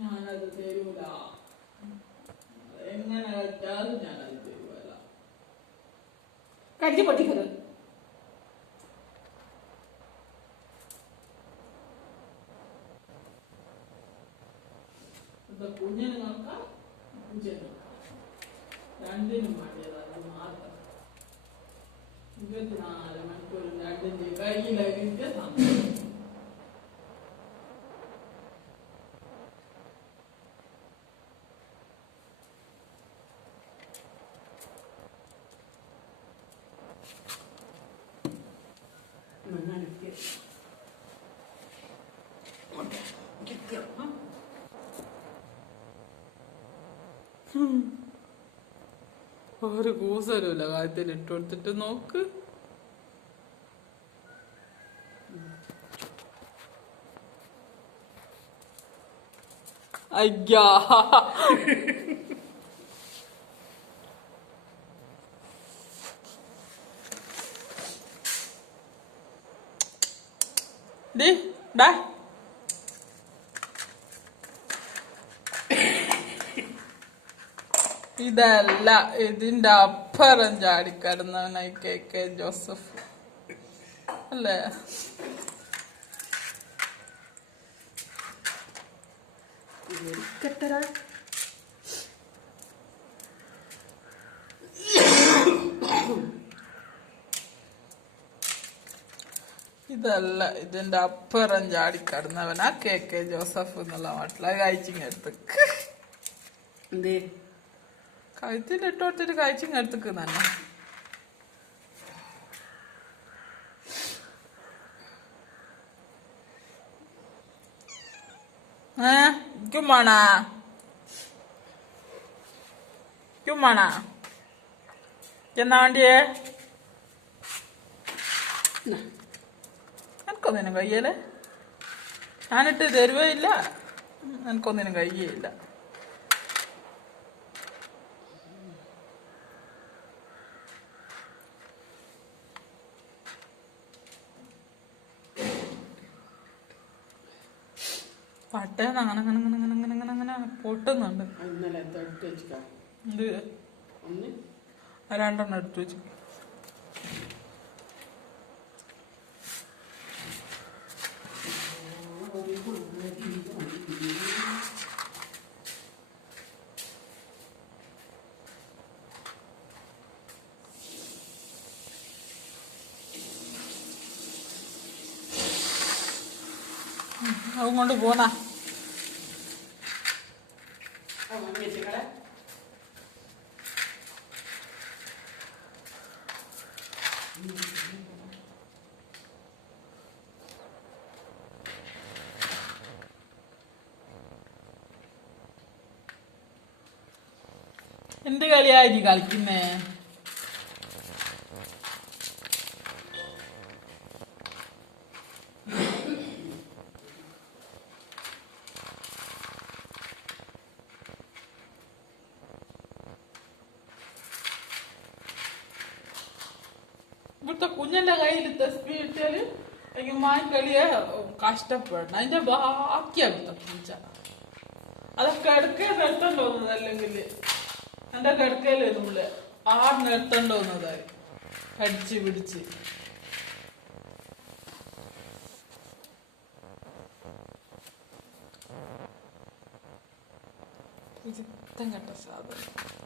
ഞാനത് തരൂല എങ്ങനെ വെച്ചാലും ഞാനത് തരുവല്ല കടിച്ച് പൊട്ടിക്കത് കുഞ്ഞിന് നോക്കാം. കുഞ്ഞിന് രണ്ടിനും വേണ്ടിയതാണ് മാത്രം. 24 மணிக்குள்ள அடிஞ்சு கையில இருந்து Hmm. ഒരു കൂസലുമില്ല കാര്യത്തിൽ ഇട്ട് കൊടുത്തിട്ട് നോക്ക്. അയ്യാ. ഡേ ഡാ. ഇതല്ല ഇതിന്റെ അപ്പുറം ചാടിക്കടന്നവനായി കെ. കെ. ജോസഫ്. അല്ലേ? ഇതല്ല ഇതിന്റെ അപ്പുറം ചാടിക്കടന്നവനാ കെ. കെ. ജോസഫ് എന്നുള്ള മട്ടില. കഴിച്ചിങ്ങെടുത്ത് എന്തേ? കഴുത്തിൽ ഇട്ട് കൊടുത്തിട്ട് കഴിച്ചും എടുത്തേക്ക് തന്നെ ഏ ചുമ്മാണാ എന്നാ വേണ്ടിയേ? എനിക്കൊന്നിനും കയ്യല്ലേ ഞാനിട്ട് തരുവേ ഇല്ല. എനിക്കൊന്നിനും കയ്യേയില്ല പട്ടേന്ന് അങ്ങനെ അങ്ങനെ അങ്ങനെ അങ്ങനെ അങ്ങനെ അങ്ങനെ അങ്ങനെ പൊട്ടുന്നുണ്ട്. രണ്ടെണ്ണം എടുത്തു വെച്ചു. അതും കൊണ്ട് പോന്നാ. എന്ത് കളിയായി കളിക്കുന്നേ? ഇവിടുത്തെ കുഞ്ഞിന്റെ കയ്യിൽ തസ്ബി ഇട്ടാൽ എനിക്ക് മാൻകളിയെ കഷ്ടപ്പെടണം. അതിന്റെ ബാക്കിയാ ഇവിടുത്തെ പൂച്ച. അതൊക്കെ എടുക്കേ നിർത്തണ്ടോ അല്ലെങ്കിൽ എന്റെ കിടക്കയിൽ നമ്മൾ ആ നിർത്തണ്ടോന്നതായി കടിച്ച് പിടിച്ച്. വിചിത്തം കെട്ട സാധനം?